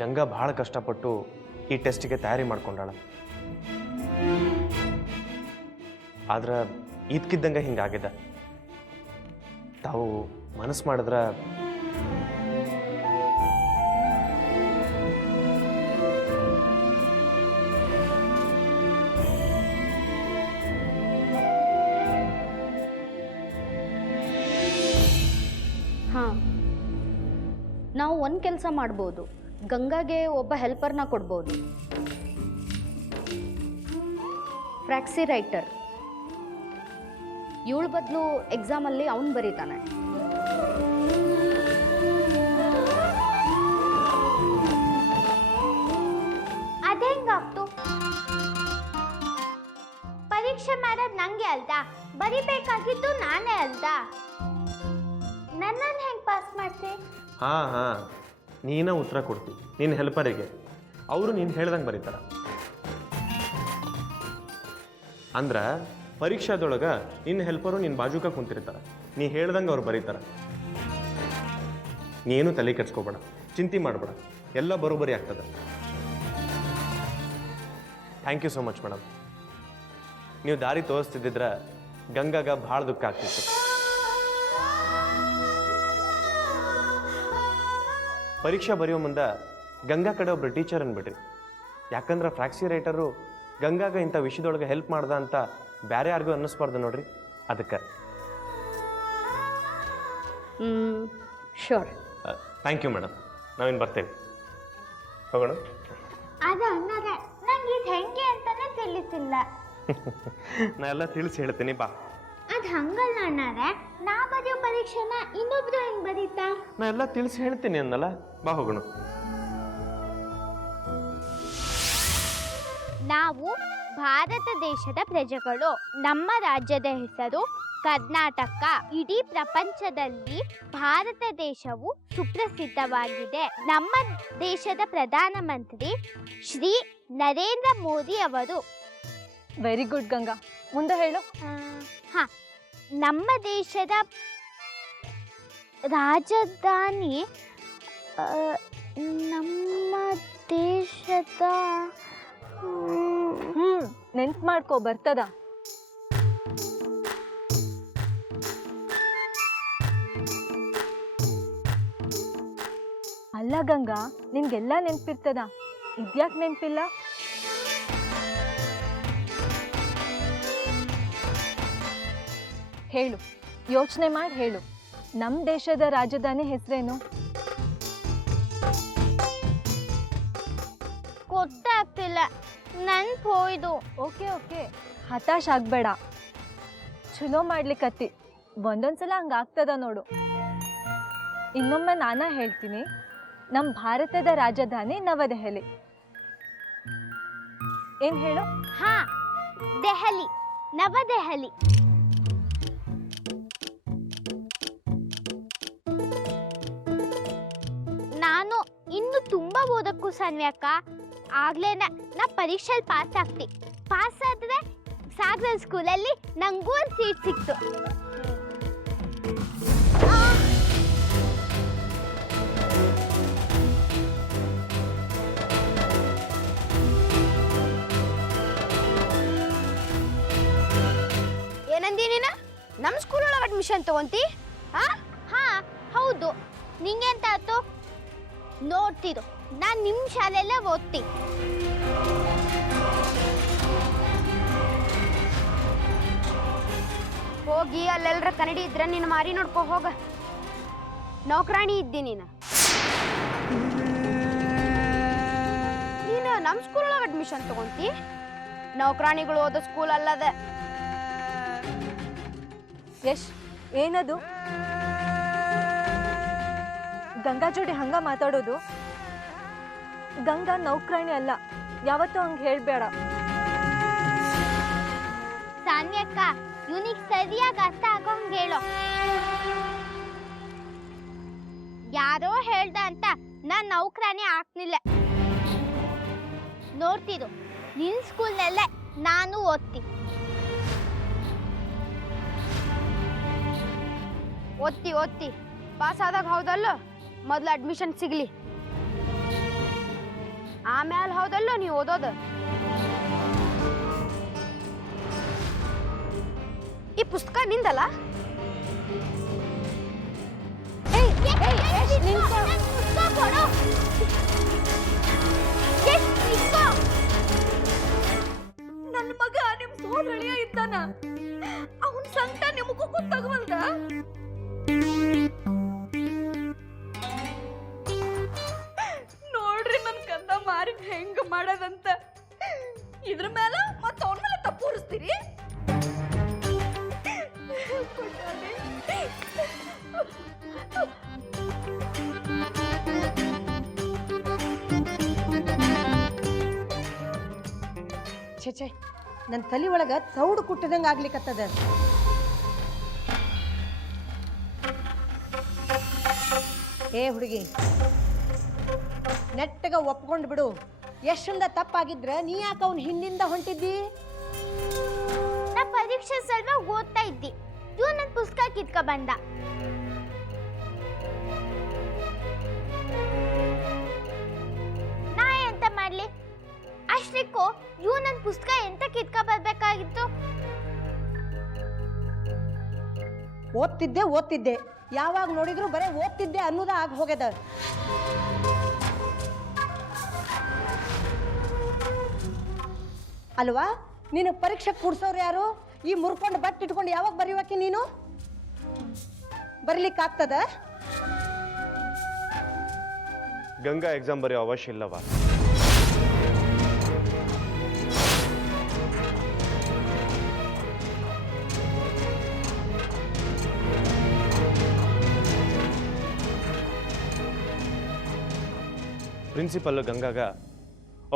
ಗಂಗಾ ಭಾಳ ಕಷ್ಟಪಟ್ಟು ಈ ಟೆಸ್ಟಿಗೆ ತಯಾರಿ ಮಾಡ್ಕೊಂಡಾಳ. ಆದ್ರೆ ಇದ್ಕಿದ್ದಂಗೆ ಹಿಂಗಾಗಿದೆ. ತಾವು ಮನಸ್ಸು ಮಾಡಿದ್ರೆ ಹಾಂ, ನಾವು ಒಂದು ಕೆಲಸ ಮಾಡ್ಬೋದು. ಗಂಗಾಗೆ ಒಬ್ಬ ಹೆಲ್ಪರ್ನ ಕೊಡ್ಬೋದು. ಫ್ರಾಕ್ಸಿ ರೈಟರ್. ಇವಳ ಬದಲು ಎಕ್ಸಾಮಲ್ಲಿ ಅವನು ಬರೀತಾನೆ. ಅದೆಂಗಾಗ್ತು? ಪರೀಕ್ಷೆ ಮಾಡೋದು ನಂಗೆ ಅಲ್ದಾ, ಬರಿಬೇಕಾಗಿದ್ದು ನಾನೇ ಅಲ್ದಾ. ನನ್ನನ್ನು ಹೆಂಗೆ ಪಾಸ್ ಮಾಡ್ತೆ? ಹಾಂ, ನೀನ ಉತ್ತರ ಕೊಡ್ತಿ ನಿನ್ನ ಹೆಲ್ಪರಿಗೆ. ಅವರು ನೀನು ಹೇಳ್ದಂಗೆ ಬರೀತಾರ. ಅಂದ್ರೆ ಪರೀಕ್ಷಾದೊಳಗೆ ನಿನ್ನ ಹೆಲ್ಪರು ನಿನ್ನ ಬಾಜುಕ ಕುಂತಿರ್ತಾರೆ. ನೀ ಹೇಳ್ದಂಗೆ ಅವ್ರು ಬರೀತಾರೆ. ನೀನು ತಲೆ ಕೆಡ್ಸ್ಕೋಬೇಡ, ಚಿಂತೆ ಮಾಡಬೇಡ, ಎಲ್ಲ ಬರೋಬ್ಬರಿ ಆಗ್ತದೆ. Thank you so much madam. ನೀವು ದಾರಿ ತೋರಿಸ್ತಿದ್ದಿದ್ರೆ ಗಂಗಾಗ ಭಾಳ ದುಃಖ ಆಗ್ತಿತ್ತು. ಪರೀಕ್ಷೆ ಬರೆಯೋ ಮುಂದೆ ಗಂಗಾ ಕಡೆ ಒಬ್ಬರು ಟೀಚರ್ ಅಂದ್ಬಿಟ್ರಿ. ಯಾಕಂದ್ರೆ ಫ್ರಾಕ್ಸಿ ರೈಟರು ಗಂಗಾಗ ಇಂಥ ವಿಷಯದೊಳಗೆ ಹೆಲ್ಪ್ ಮಾಡ್ದ ಅಂತ ಬೇರೆ ಯಾರಿಗೂ ಅನ್ನಿಸ್ಬಾರ್ದು ನೋಡ್ರಿ, ಅದಕ್ಕೆ. ಶೋರ್. Thank you madam. ನಾವಿನ್ನು ಬರ್ತೇವೆ. ಹೋಗೋಣ. ಅದು ಅನ್ನೋದೇ ನಂಗೆ ಇದು ಹೆಂಗೆ ಅಂತಾನೆ ತಿಳಿಸಿಲ್ಲ. ನಾ ಎಲ್ಲ ತಿಳಿಸಿ ಹೇಳ್ತೀನಿ ಬಾ. ಅದು ಹಂಗಲ್ಲ ಅಣ್ಣಾರೆ, ನಾ ಬರೆಯೋ ಪರೀಕ್ಷೆನ ಇನ್ನೊಬ್ರು ಹೆಂಗೆ ಬರೀತಾ? ನಾ ಎಲ್ಲ ತಿಳಿಸಿ ಹೇಳ್ತೀನಿ ಅನ್ನಲ್ಲ, ಬಾ ಹೋಗೋಣ. ನಾವು ಭಾರತ ದೇಶದ ಪ್ರಜೆಗಳು. ನಮ್ಮ ರಾಜ್ಯದ ಹೆಸರು ಕರ್ನಾಟಕ. ಇಡೀ ಪ್ರಪಂಚದಲ್ಲಿ ಭಾರತ ದೇಶವು ಸುಪ್ರಸಿದ್ಧವಾಗಿದೆ. ನಮ್ಮ ದೇಶದ ಪ್ರಧಾನಮಂತ್ರಿ ಶ್ರೀ ನರೇಂದ್ರ ಮೋದಿ ಅವರು. ವೆರಿ ಗುಡ್ ಗಂಗಾ, ಮುಂದೆ ಹೇಳು. ಹಾಂ, ನಮ್ಮ ದೇಶದ ರಾಜಧಾನಿ ನಮ್ಮ ದೇಶದ ನೆನ್ಪು ಮಾಡ್ಕೋ, ಬರ್ತದ. ಅಲ್ಲ ಗಂಗಾ, ನಿನ್ಗೆಲ್ಲ ನೆನ್ಪಿರ್ತದ, ಇದ್ಯಾಕೆ ನೆನ್ಪಿಲ್ಲ? ಹೇಳು, ಯೋಚನೆ ಮಾಡಿ ಹೇಳು. ನಮ್ಮ ದೇಶದ ರಾಜಧಾನಿ ಹೆಸರೇನು? ಗೊತ್ತಾಗ್ತಿಲ್ಲ, ನೆನ್ಪು ಹೋಯ್ದು. ಓಕೆ, ಹತಾಶ ಆಗ್ಬೇಡ. ಚಲೋ ಮಾಡ್ಲಿಕ್ಕತ್ತಿ. ಒಂದೊಂದ್ಸಲ ಹಂಗಾಗ್ತದ ನೋಡು. ಇನ್ನೊಮ್ಮೆ ನಾನ ಹೇಳ್ತೀನಿ. ನಮ್ಮ ಭಾರತದ ರಾಜಧಾನಿ ನವದೆಹಲಿ. ಏನು ಹೇಳು? ಹಾ, ದೆಹಲಿ, ನವದೆಹಲಿ. ನಾನು ಇನ್ನು ತುಂಬ ಓದಕ್ಕೂ ಸನ್ವ್ಯಾಕ ಆಗ್ಲೇನ ನಾ ಪರೀಕ್ಷೆಯಲ್ಲಿ ಪಾಸ್ ಆಗ್ತಿ. ಪಾಸ್ ಆದ್ರೆ ಸಾಗರ ಸ್ಕೂಲಲ್ಲಿ ನಂಗೂ ಒಂದು ಸೀಟ್ ಸಿಕ್ತು. ಏನಂದಿ ನೀನು? ನಮ್ಮ ಸ್ಕೂಲ್ ಒಳಗೆ ಅಡ್ಮಿಷನ್ ತಗೊಂತಿ? ಹಾ ಹೌದು. ನಿಂಗೆ ಅಂತ ಆಯ್ತು? ನೋಡ್ತಿರು, ನಾನು ನಿಮ್ಮ ಶಾಲೆಯಲ್ಲೇ ಓದ್ತಿ. ಹೋಗಿ ಅಲ್ಲೆಲ್ಲರ ಕನ್ನಡಿ ಇದ್ರೆ ನೀನು ಮಾರಿ ನೋಡ್ಕೊ ಹೋಗ. ನೌಕರಾಣಿ ಇದ್ದಿ ನೀನು ನಮ್ಮ ಸ್ಕೂಲ್ ಒಳಗೆ ಅಡ್ಮಿಷನ್ ತಗೊಂತಿ? ನೌಕರಾಣಿಗಳು ಓದೋ ಸ್ಕೂಲ್ ಅಲ್ಲದ. ಯಶ್, ಏನದು? ಗಂಗಾ ಜೋಡಿ ಹಂಗ ಮಾತಾಡೋದು? ಗಂಗಾ ನೌಕರಾಣಿ ಅಲ್ಲ, ಯಾವತ್ತೂ ಹಂಗೆ ಹೇಳ್ಬೇಡ. ಸಾನ್ಯಕ್ಕ, ಇವನಿಗೆ ಸರಿಯಾಗಿ ಅರ್ಥ ಆಗೋಂಗೆ ಹೇಳೋ. ಯಾರೋ ಹೇಳ್ದ ಅಂತ ನಾನು ನೌಕರಾಣಿ ಆಗ್ಲಿಲ್ಲ. ನೋಡ್ತಿರು, ನಿನ್ನ ಸ್ಕೂಲ್ನಲ್ಲೇ ನಾನು ಓದ್ತಿ. ಓದ್ತಿ ಪಾಸ್ ಆದಾಗ ಹೌದಲ್ಲ, ಮೊದಲು ಅಡ್ಮಿಷನ್ ಸಿಗಲಿ. ಆಮೇಲೆ ಹೌದಲ್ಲೋ ನೀವು ಓದೋದು. ಈ ಪುಸ್ತಕ ನಿಂದಲ್ಲ? ನನ್ನ ಮಗ ನಿಮ್ ಸೋದರಳಿಯ ಇದ್ದಾನ, ಅವನ್ ಸಂಕಟ ನಿಮಗೂ ಗೊತ್ತಾಗವಲ್ದ? ನೋಡ್ರಿ ನನ್ ಕಂದ ಮಾರಿ ಹೆಂಗ ಮಾಡದಂತ. ಇದ್ರ ಮೇಲೆ ಮತ್ತ ಅವನ ಮೇಲೆ ತಪ್ಪು ಹೊರಿಸ್ತೀರಿ? ಛೇ ನನ್ನ ತಲೆ ಒಳಗ ತೌಡು ಕುಟ್ಟದಂಗ ಆಗ್ಲಿಕ್ಕತ್ತದ. ಏ ಹುಡುಗಿ, ನೆಟ್ಟಗ ಒಪ್ಕೊಂಡು ಬಿಡು. ಎಷ್ಟೊಂದ ತಪ್ಪಾಗಿದ್ರ ನೀ ಯಾಕೆ ಅವನ ಹಿಂದಿಂದ ಹೊಂಟಿದ್ದಿ? ನಾ ಪರೀಕ್ಷೆ ಸಲುವಾಗಿ ಓದ್ತಾ ಇದ್ದಿ, ಇವ್ ನನ್ನ ಪುಸ್ತಕ ಕಿತ್ಕ ಬಂದ. ನಾ ಎಂತ ಮಾಡ್ಲಿ? ಅಷ್ಟಕ್ಕೂ ಇವ್ ನನ್ನ ಪುಸ್ತಕ ಎಂತ ಕಿತ್ಕ ಬರ್ಬೇಕಾಗಿತ್ತು? ಓದ್ತಿದ್ದೆ, ಯಾವಾಗ ನೋಡಿದ್ರು ಬರೇ ಓದ್ತಿದ್ದೆ ಅನ್ನೋದ ಆಗ ಹೋಗ್ಯದ. ಅಲ್ವಾ, ನೀನು ಪರೀಕ್ಷೆ ಕೂಡ್ಸೋರು ಯಾರು? ಈ ಮುರ್ಕೊಂಡು ಬಟ್ ಇಟ್ಕೊಂಡು ಯಾವಾಗ ಬರೀವಾಕಿ ನೀನು? ಬರ್ಲಿಕ್ಕಾಗ್ತದ? ಗಂಗಾ ಎಕ್ಸಾಮ್ ಬರೆಯೋ ಅವಶ್ಯ ಇಲ್ಲವಾ? ಪ್ರಿನ್ಸಿಪಲ್ ಗಂಗಾಗ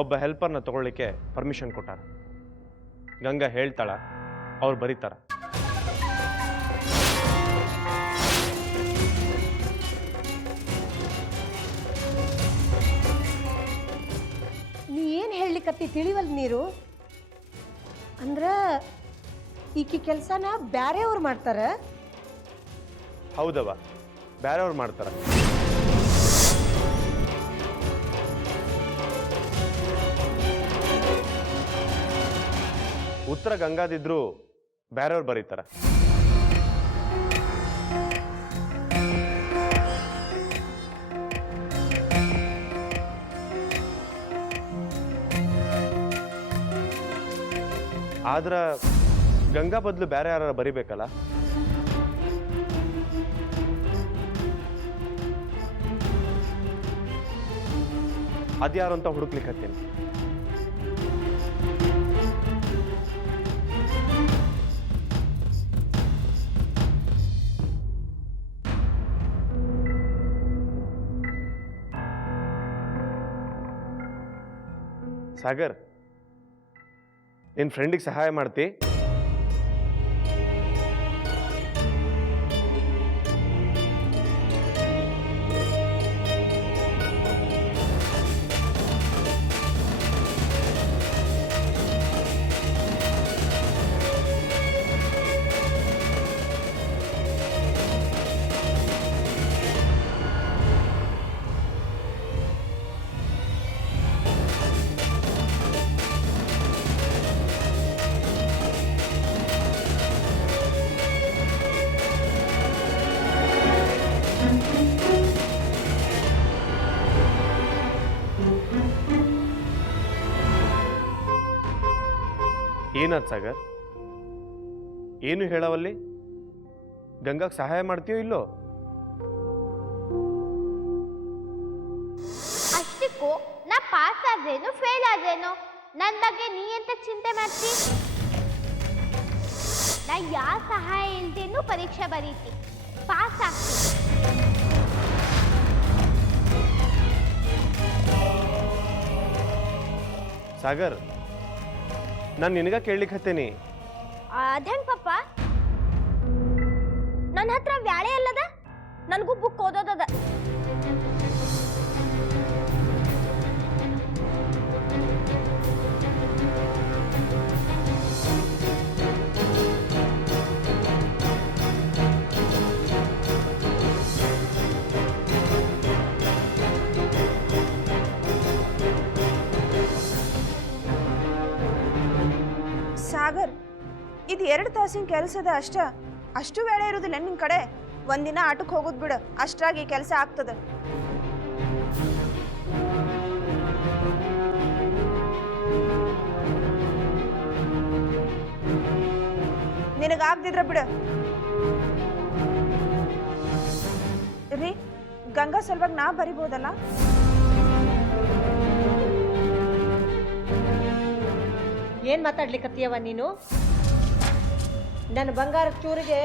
ಒಬ್ಬ ಹೆಲ್ಪರ್ನ ತಗೊಳ್ಳಿಕ್ಕೆ ಪರ್ಮಿಷನ್ ಕೊಟ್ಟಾರ. ಗಂಗಾ ಹೇಳ್ತಾಳ, ಅವ್ರು ಬರೀತಾರ. ನೀ ಏನು ಹೇಳಲಿಕ್ಕತ್ತಿ ತಿಳಿವಲ್ ನೀರು? ಅಂದ್ರ ಈಕಿ ಕೆಲಸನ ಬ್ಯಾರೆಯವ್ರು ಮಾಡ್ತಾರ? ಹೌದವ, ಬೇರೆಯವ್ರು ಮಾಡ್ತಾರ. ಉತ್ತರ ಗಂಗಾದಿದ್ರು ಬೇರೆಯವ್ರು ಬರೀತಾರ. ಆದ್ರ ಗಂಗಾ ಬದಲು ಬೇರೆ ಯಾರು ಬರಿಬೇಕಲ್ಲ? ಅದ್ಯಾರು ಅಂತ ಹುಡುಕ್ಲಿಕ್ಕೆ ಹತ್ತೀನಿ. ಸಾಗರ್, ನಿನ್ನ ಫ್ರೆಂಡಿಗೆ ಸಹಾಯ ಮಾಡ್ತಿ? ಏನಾದ್ ಸಾಗರ್, ಏನು ಹೇಳವಲ್ಲಿ? ಗಂಗಾಗ್ ಸಹಾಯ ಮಾಡ್ತೀಯೋ ಇಲ್ಲೋ? ಅಷ್ಟಕ್ಕೂ ನಾ ಪಾಸ್ ಆದ್ರೇನು ಫೇಲ್ ಆದ್ರೇನು ನನ್ನ ಬಗ್ಗೆ ನೀ ಎಂತ ಚಿಂತೆ ಮಾಡ್ತಿ? ನಾ ಯಾವ ಸಹಾಯ ಇಲ್ದೇನು ಪರೀಕ್ಷೆ ಬರೀತಿ, ಪಾಸ್ ಆಗ್ತೀನಿ. ಸಾಗರ್, ನಾನು ನಿನಗ ಕೇಳಲಿಕ್ಕೆ ಹತ್ತೇನಿ. ಅದೇಂಗ್ ಪಪ್ಪ? ನನ್ನ ಹತ್ರ ವ್ಯಾಳೆ ಅಲ್ಲದ, ನನಗೂ ಬುಕ್ ಓದೋದದ. ಸಾಗರ್, ಇದು 2 ತಾಸಿನ ಕೆಲಸದ ಅಷ್ಟು ವೇಳೆ ಇರೋದಿಲ್ಲ ನಿನ್ ಕಡೆ. ಒಂದಿನ ಆಟಕ್ಕೆ ಹೋಗೋದು ಬಿಡು, ಅಷ್ಟ್ರಾಗಿ ಕೆಲಸ ಆಗ್ತದ. ನಿನಗಾಗ್ದಿದ್ರ ಬಿಡು. ರೀ, ಗಂಗಾ ಸಲುವಾಗಿ ನಾ ಬರಿಬೋದಲ್ಲ? ಏನ್ ಮಾತಾಡ್ಲಿಕ್ಕತ್ತೀಯವ ನೀನು? ನನ್ನ ಬಂಗಾರ ಚೂರಿಗೆ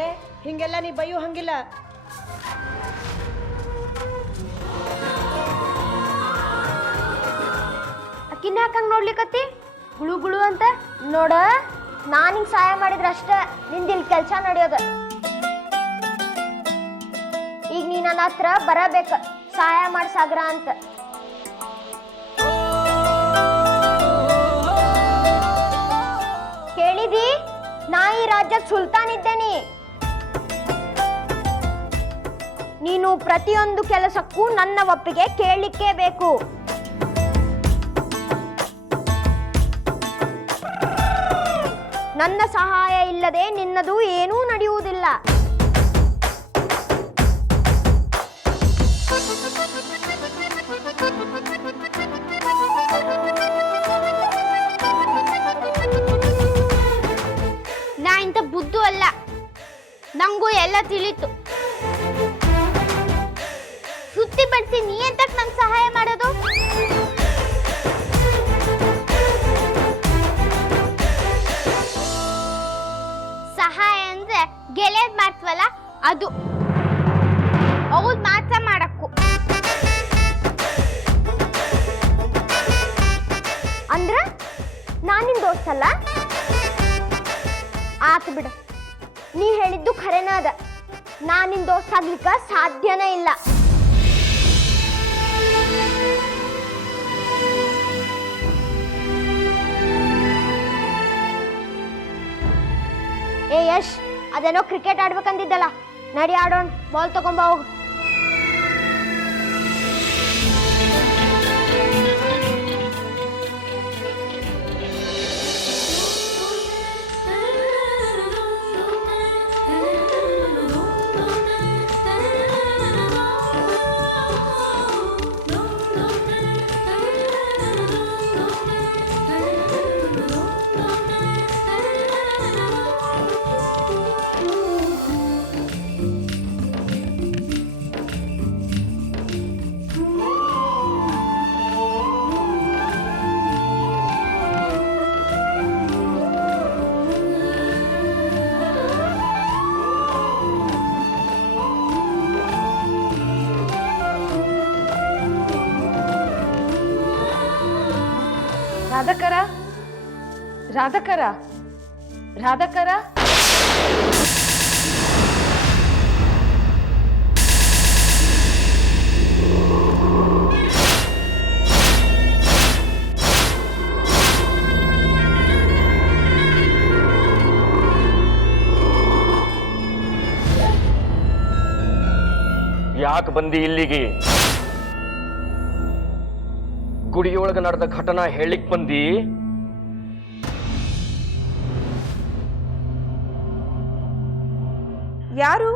ಹಿಂಗೆಲ್ಲ ನೀ ಬೈಯೋ ಹಂಗಿಲ್ಲ. ಅಕ್ಕಿನ ಯಾಕಂಗ್ ನೋಡ್ಲಿಕತ್ತಿ ಗುಳು ಗುಳು ಅಂತ? ನೋಡ, ನಾನು ಹಿಂಗೆ ಸಹಾಯ ಮಾಡಿದ್ರೆ ಅಷ್ಟೇ ನಿಂದಿಲ್ ಕೆಲಸ ನಡೆಯೋದು. ಈಗ ನೀ ನನ್ನ ಹತ್ರ ಬರಬೇಕು ಸಹಾಯ ಮಾಡಿ ಸಾಗರ ಅಂತ. ಕೇಳಿದಿ? ನಾ ಈ ರಾಜ್ಯಕ್ಕೆ ಸುಲ್ತಾನ್ ಇದ್ದೇನೆ. ನೀನು ಪ್ರತಿಯೊಂದು ಕೆಲಸಕ್ಕೂ ನನ್ನ ಒಪ್ಪಿಗೆ ಕೇಳಲಿಕ್ಕೇ ಬೇಕು. ನನ್ನ ಸಹಾಯ ಇಲ್ಲದೆ ನಿನ್ನದು ಏನೂ ನಡೆಯುವುದಿಲ್ಲ. ನಾ ಇಂಥ ಬುದ್ಧು ಅಲ್ಲ, ನಂಗೂ ಎಲ್ಲ ತಿಳಿತು. ಸುತ್ತಿ ಬಡಿಸಿ ನೀ ಎಂತಕ್ ನಂಗೆ ಸಹಾಯ ಮಾಡೋದು? ಸಹಾಯ ಅಂದ್ರೆ ಗೆಳೆಯದ್ ಮಾಡ್ತೀವಲ್ಲ ಅದು, ಅವ್ರು ಮಾತ್ರ ಮಾಡಕ್ಕು. ಅಂದ್ರ ನಾನಿನ್ ದೋಸ್ತಲ್ಲ? ಆತು ಬಿಡು, ನೀ ಹೇಳಿದ್ದು ಖರೇನ ಅದ. ನಾನಿನ್ ದೋಸ್ತ ಆಗ್ಲಿಕ್ಕ ಸಾಧ್ಯನೇ ಇಲ್ಲ. ಏ ಯಶ್, ಅದೇನೋ ಕ್ರಿಕೆಟ್ ಆಡ್ಬೇಕಂದಿದ್ದಲ್ಲ, ನಡಿ ಆಡೋಣ. ಬಾಲ್ ತಗೊಂಬ ಹೋಗು. ರಾಧಕರ, ರಾಧಕರ, ರಾಧಕರ. ಯಾಕೆ ಬಂದಿ ಇಲ್ಲಿಗೆ? ಗುಡಿಯೊಳಗೆ ನಡೆದ ಘಟನಾ ಹೇಳಿಕ್ ಬಂದಿ? ಯಾರು?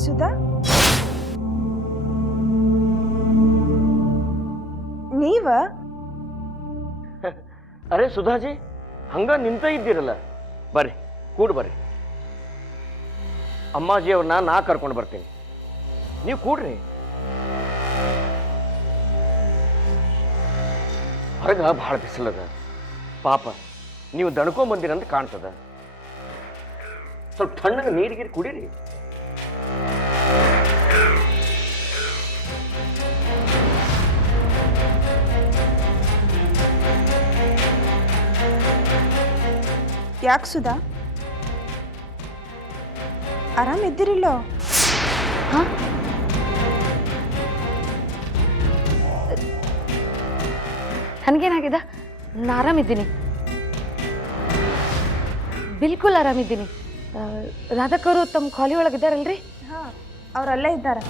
ಸುಧಾ, ನೀವ? ಅರೆ ಸುಧಾಜಿ, ಹಂಗ ನಿಂತ ಇದ್ದೀರಲ್ಲ, ಬರ್ರಿ ಕೂಡ್ ಬರ್ರಿ. ಅಮ್ಮಾಜಿ ಅವ್ರನ್ನ ನಾ ಕರ್ಕೊಂಡು ಬರ್ತೀನಿ, ನೀವು ಕೂಡ್ರಿ. ಹೊರಗ ಭಾಳ ಬಿಸಿಲದ, ಪಾಪ ನೀವು ದಣ್ಕೊಂಬಂದಿರಂತ ಕಾಣ್ತದ. ಸ್ವಲ್ಪ ತಣ್ಣಗೆ ನೀರಿಗಿರಿ ಕುಡೀರಿ. ಯಾಕೆ ಸುಧಾ, ಆರಾಮಿದ್ದೀರಿಲ್ಲೋ? ನನಗೇನಾಗಿದೆ? ನಾನು ಆರಾಮಿದ್ದೀನಿ. ಬಿಲ್ಕುಲ್ ಆರಾಮಿದ್ದೀನಿ. ರಾಧಕ್ಕವರು ತಮ್ಮ ಖಾಲಿ ಒಳಗಿದ್ದಾರಲ್ರಿ? ಹಾಂ, ಅವರಲ್ಲೇ ಇದ್ದಾರೆ.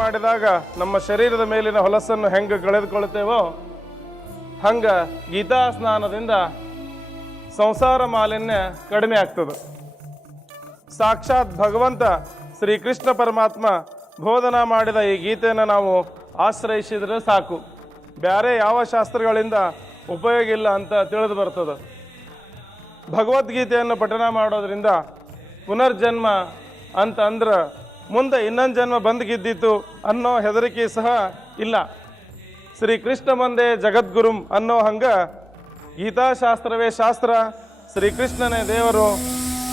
ಮಾಡಿದಾಗ ನಮ್ಮ ಶರೀರದ ಮೇಲಿನ ಹೊಲಸನ್ನು ಹೆಂಗೆ ಕಳೆದುಕೊಳ್ತೇವೋ ಹಂಗ ಗೀತಾ ಸ್ನಾನದಿಂದ ಸಂಸಾರ ಮಾಲಿನ್ಯ ಕಡಿಮೆ ಆಗ್ತದೆ. ಸಾಕ್ಷಾತ್ ಭಗವಂತ ಶ್ರೀಕೃಷ್ಣ ಪರಮಾತ್ಮ ಬೋಧನಾ ಮಾಡಿದ ಈ ಗೀತೆಯನ್ನು ನಾವು ಆಶ್ರಯಿಸಿದರೆ ಸಾಕು, ಬೇರೆ ಯಾವ ಶಾಸ್ತ್ರಗಳಿಂದ ಉಪಯೋಗ ಇಲ್ಲ ಅಂತ ತಿಳಿದು ಬರ್ತದೆ. ಭಗವದ್ಗೀತೆಯನ್ನು ಪಠನ ಮಾಡೋದ್ರಿಂದ ಪುನರ್ಜನ್ಮ ಅಂತ ಅಂದ್ರೆ ಮುಂದೆ ಇನ್ನೊಂದು ಜನ್ಮ ಬಂದ್ಗಿದ್ದಿತ್ತು ಅನ್ನೋ ಹೆದರಿಕೆ ಸಹ ಇಲ್ಲ. ಶ್ರೀಕೃಷ್ಣ ಬಂದೇ ಜಗದ್ಗುರುಂ ಅನ್ನೋ ಹಂಗೆ ಗೀತಾಶಾಸ್ತ್ರವೇ ಶಾಸ್ತ್ರ, ಶ್ರೀಕೃಷ್ಣನೇ ದೇವರು,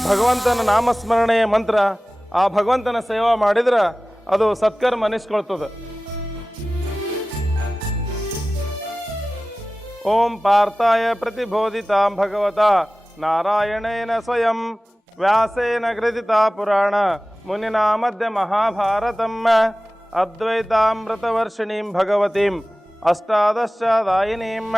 ಭಗವಂತನ ನಾಮಸ್ಮರಣೆಯ ಮಂತ್ರ. ಆ ಭಗವಂತನ ಸೇವಾ ಮಾಡಿದ್ರೆ ಅದು ಸತ್ಕರ್ಮ ಅನಿಸ್ಕೊಳ್ತದೆ. ಓಂ ಪಾರ್ಥಾಯ ಪ್ರತಿಬೋಧಿತಾಂ ಭಗವತ ನಾರಾಯಣೇನ ಸ್ವಯಂ ವ್ಯಾಸೇನ ಕೃತಿತಾ ಪುರಾಣ ಮುನಿನಾ ಮಧ್ಯ ಮಹಾಭಾರತಂ ಅದ್ವೈತಾಮೃತವರ್ಷಿಣೀಂ ಭಗವತೀಂ ಅಷ್ಟಾದಶದಾಯಿನೀಂ.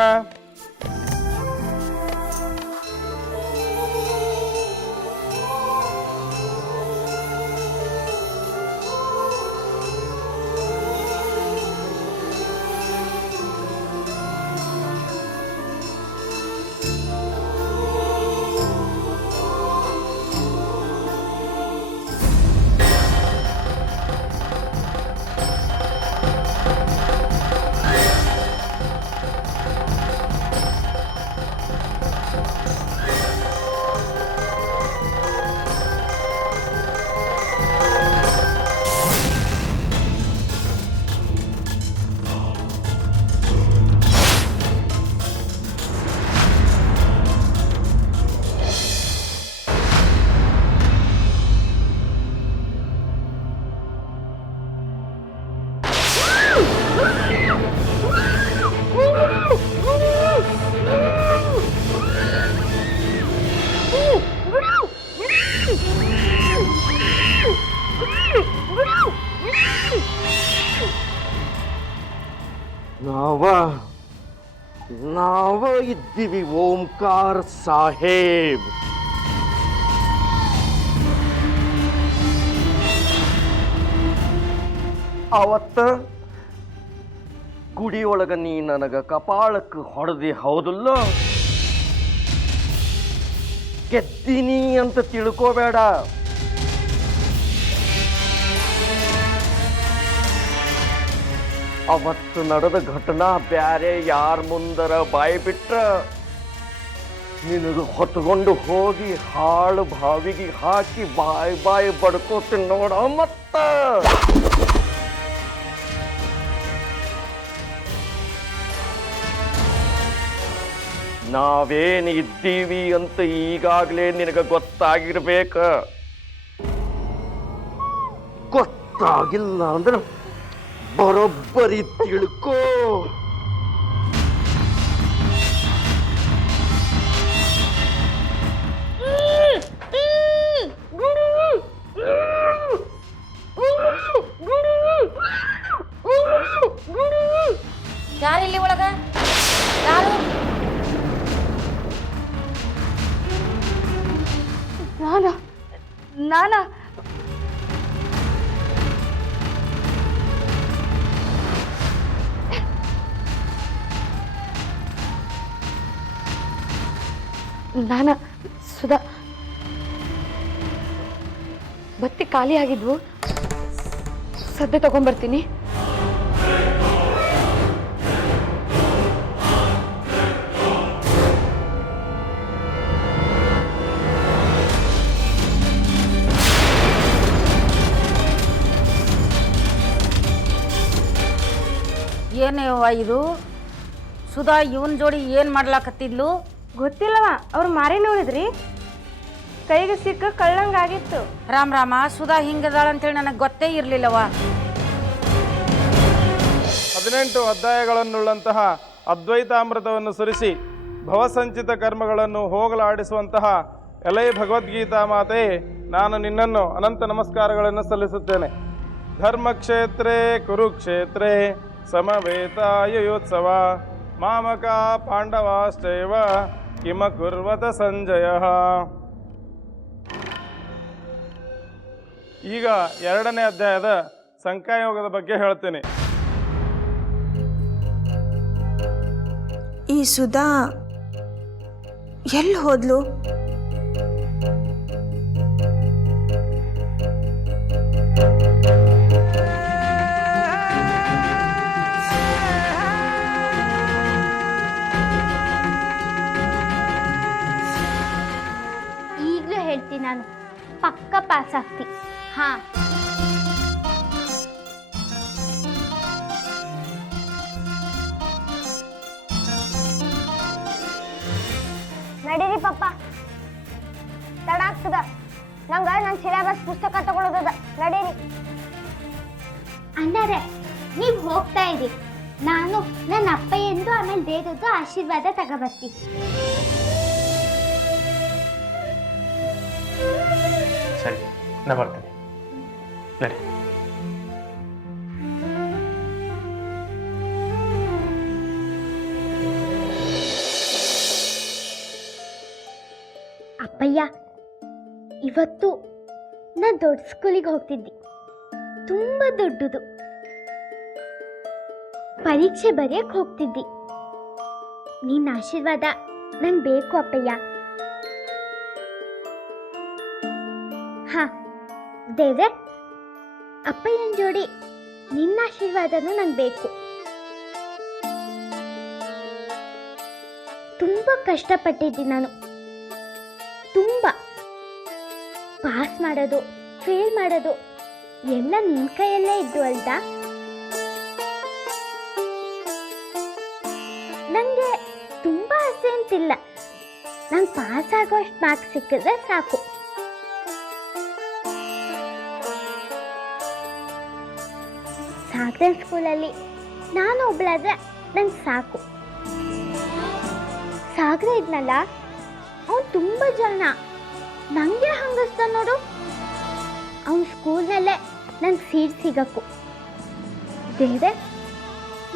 ನಾವ ಇದ್ದೀವಿ ಓಂಕಾರ ಸಾಹೇಬ್. ಅವತ್ತ ಗುಡಿಯೊಳಗ ನೀ ನನಗ ಕಪಾಳಕ್ಕೆ ಹೊಡೆದಿ ಹೌದಲ್ಲ, ಗೆದ್ದೀನಿ ಅಂತ ತಿಳ್ಕೋಬೇಡ. ಅವತ್ತು ನಡೆದ ಘಟನಾ ಬ್ಯಾರೆ ಯಾರ ಮುಂದರ ಬಾಯಿ ಬಿಟ್ರ ನಿನಗೆ ಹೊತ್ಕೊಂಡು ಹೋಗಿ ಹಾಳು ಬಾವಿಗೆ ಹಾಕಿ ಬಾಯಿ ಬಾಯಿ ಬಡ್ಕೋತೀನಿ ನೋಡ. ಮತ್ತ ನಾವೇನು ಇದ್ದೀವಿ ಅಂತ ಈಗಾಗಲೇ ನಿನಗೆ ಗೊತ್ತಾಗಿರ್ಬೇಕ. ಗೊತ್ತಾಗಿಲ್ಲ ಅಂದ್ರೆ ಬರೋಬ್ಬರಿ ತಿಳ್ಕೋ. ಯಾರಿಲ್ಲಿ ಒಳಗ? ಯಾರು? ನಾನಾ ನಾನಾ ಸುಧಾ, ಬತ್ತಿ ಖಾಲಿ ಆಗಿದ್ವು, ಸದ್ಯ ತಗೊಂಡ್ಬರ್ತೀನಿ. ಏನೇವ ಇದು? ಸುಧಾ ಇವನ್ ಜೋಡಿ ಏನ್ ಮಾಡ್ಲಾಕತ್ತಿದ್ಲು? ಗೊತ್ತಿಲ್ಲವ, ಅವ್ರು ಮಾರಿ ನೋಡಿದ್ರಿ. ಕೈಗೆ ಸಿಕ್ಕ ಕಳ್ಳಂಗಾಗಿತ್ತು. ರಾಮ್ ರಾಮ, ಸುಧಾ ಹಿಂಗದಾಳ ಅಂತೇಳಿ ನನಗೆ ಗೊತ್ತೇ ಇರ್ಲಿಲ್ಲವ. 18 ಅಧ್ಯಾಯಗಳನ್ನುಳ್ಳಂತಹ ಅದ್ವೈತಾಮೃತವನ್ನು ಸುರಿಸಿ ಭವಸಂಚಿತ ಕರ್ಮಗಳನ್ನು ಹೋಗಲಾಡಿಸುವಂತಹ ಎಲೈ ಭಗವದ್ಗೀತಾ ಮಾತೆ, ನಾನು ನಿನ್ನನ್ನು ಅನಂತ ನಮಸ್ಕಾರಗಳನ್ನು ಸಲ್ಲಿಸುತ್ತೇನೆ. ಧರ್ಮಕ್ಷೇತ್ರೇ ಕುರುಕ್ಷೇತ್ರೇ ಸಮವೇತಾಯುಯೋತ್ಸವ ಮಾಮಕ ಪಾಂಡವಾಶ್ಚೈವ ಕಿಮ ಕುರ್ವತ ಸಂಜಯ. ಈಗ 2ನೇ ಅಧ್ಯಾಯದ ಸಂಖ್ಯಾಯೋಗದ ಬಗ್ಗೆ ಹೇಳ್ತೇನೆ. ಈ ಸುಧಾ ಎಲ್ಲಿ ಹೋದ್ಲು? ಈಗಲೂ ಹೇಳ್ತೀನಿ, ನಾನು ಪಕ್ಕ ಪಾಸ್ ಆಗ್ತಿ. ಹಾ, ನಡೀರಿ ಪಪ್ಪ, ತಡ ಆಗ್ತದ. ನಂಗೆ ನನ್ನ ಸಿಲೆಬಸ್ ಪುಸ್ತಕ ತಗೊಳ್ಳೋದದ. ನಡೀರಿ. ಅಣ್ಣಾರೆ ನೀವು ಹೋಗ್ತಾ ಇರಿ, ನಾನು ನನ್ನ ಅಪ್ಪ ಎಂದು ಆಮೇಲೆ ದೇವರದ್ದು ಆಶೀರ್ವಾದ ತಗೋಬರ್ತೀನಿ. ಸರಿ, ನಾ ಬರ್ತೇನೆ. ನಡಿ. ಅಪ್ಪಯ್ಯ, ಇವತ್ತು ನಾ ದೊಡ್ಡ ಸ್ಕೂಲಿಗೆ ಹೋಗ್ತಿದ್ದಿ, ತುಂಬ ದೊಡ್ಡದು. ಪರೀಕ್ಷೆ ಬರೆಯಕ್ಕೆ ಹೋಗ್ತಿದ್ದಿ. ನಿನ್ನ ಆಶೀರ್ವಾದ ನಂಗೆ ಬೇಕು ಅಪ್ಪಯ್ಯ. ಹಾ ದೇವ್ರೆ, ಅಪ್ಪಯ್ಯನ ಜೋಡಿ ನಿನ್ನ ಆಶೀರ್ವಾದನೂ ನಂಗೆ ಬೇಕು. ತುಂಬ ಕಷ್ಟಪಟ್ಟಿದ್ದೀನಿ ನಾನು, ತುಂಬ. ಪಾಸ್ ಮಾಡೋದು, ಫೇಲ್ ಮಾಡೋದು ಎಲ್ಲ ನಿನ್ನ ಕೈಯಲ್ಲೇ ಇದ್ದು ಅಲ್ದಾ? ನನಗೆ ತುಂಬ ಆಸೆ ಅಂತಿಲ್ಲ, ನಂಗೆ ಪಾಸ್ ಆಗೋಷ್ಟು ಮಾರ್ಕ್ಸ್ ಸಿಕ್ಕಿದ್ರೆ ಸಾಕು. ಸಾಗರ ಸ್ಕೂಲಲ್ಲಿ ನಾನು ಒಬ್ಳಾದ್ರೆ ನಂಗೆ ಸಾಕು. ಸಾಗರ ಇದ್ನಲ್ಲ, ಅವನು ತುಂಬ ಜನ ನನಗೆ ಹಂಗಿಸ್ತ ನೋಡು. ಅವನ ಸ್ಕೂಲ್ನಲ್ಲೇ ನಂಗೆ ಸೀಟ್ ಸಿಗಕ್ಕು. ದೇವ್ರೆ,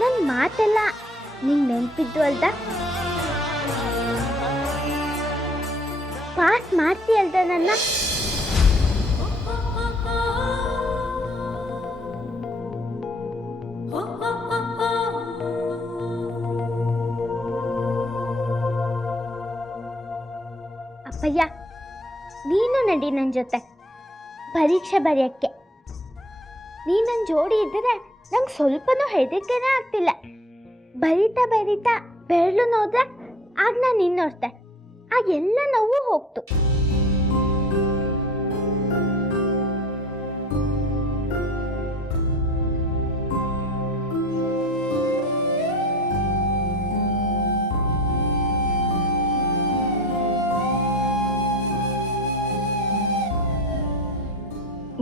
ನನ್ನ ಮಾತೆಲ್ಲ ನಿಂಗೆ ನೆನಪಿದ್ದು ಅಲ್ದ? ಪಾಸ್ ಮಾಡ್ತೀಯಲ್ದ ನನ್ನ? ಅಪ್ಪಯ್ಯ, ನೀನು ನಡಿ ನನ್ನ ಜೊತೆ ಪರೀಕ್ಷೆ ಬರೆಯೋಕ್ಕೆ. ನೀ ನನ್ನ ಜೋಡಿ ಇದ್ದರೆ ನಂಗೆ ಸ್ವಲ್ಪನೂ ಹೆದರಿಕೆನೇ ಆಗ್ತಿಲ್ಲ. ಬರೀತಾ ಬರೀತಾ ಬೆರಳು ನೋದ್ರೆ ಆಗ ನಾನು ನಿನ್ನ ನೋಡ್ತೆ, ಆಗ ಎಲ್ಲ ನೋವು ಹೋಗ್ತು.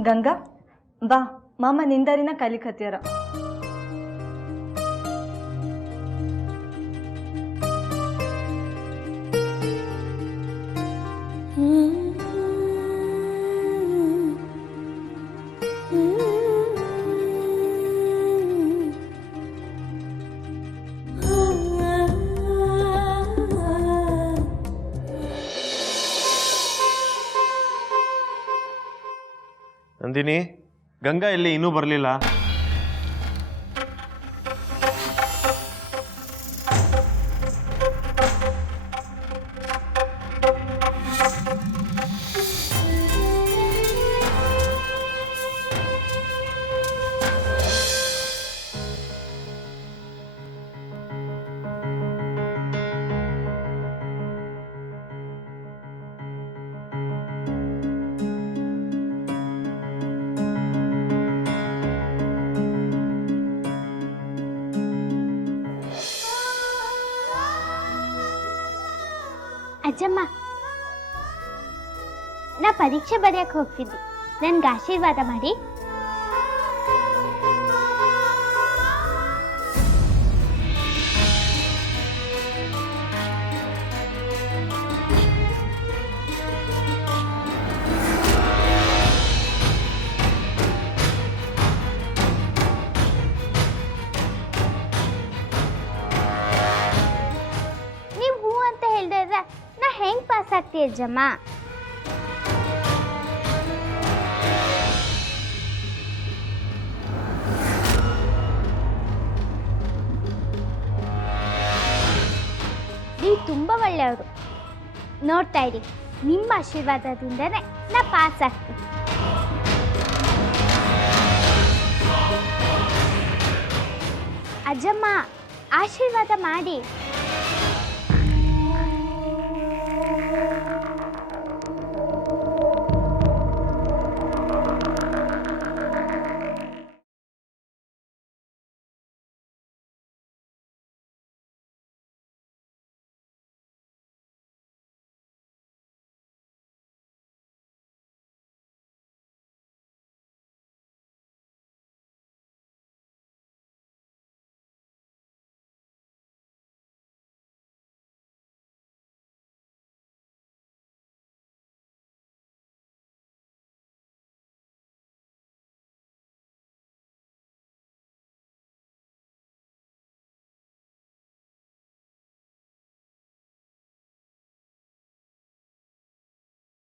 ಗಂಗಾ, ಬಾ, ಮಾಮ ನಿಂದಾರಿನ ಕಲಿಕತ್ಯಾರ. ನಂದಿನಿ, ಗಂಗಾ ಎಲ್ಲಿ ಇನ್ನೂ ಬರಲಿಲ್ಲ? ಅಜ್ಜಮ್ಮ, ನಾ ಪರೀಕ್ಷೆ ಬರೆಯಕ್ಕೆ ಹೋಗ್ತಿದ್ದೆ. ನನ್ಗೆ ಆಶೀರ್ವಾದ ಮಾಡಿ. ನೀವು ಹೂ ಅಂತ ಹೇಳ್ದೆ ನಾ ಹೆಂಗ್ ಪಾಸ್ ಆಗ್ತೀಯ ಅಜ್ಜಮ್ಮ? ನೀವು ತುಂಬ ಒಳ್ಳೆಯವರು. ನೋಡ್ತಾ ಇರಿ, ನಿಮ್ಮ ಆಶೀರ್ವಾದದಿಂದನೇ ನಾ ಪಾಸ್ ಆಗ್ತೀನಿ. ಅಜ್ಜಮ್ಮ, ಆಶೀರ್ವಾದ ಮಾಡಿ.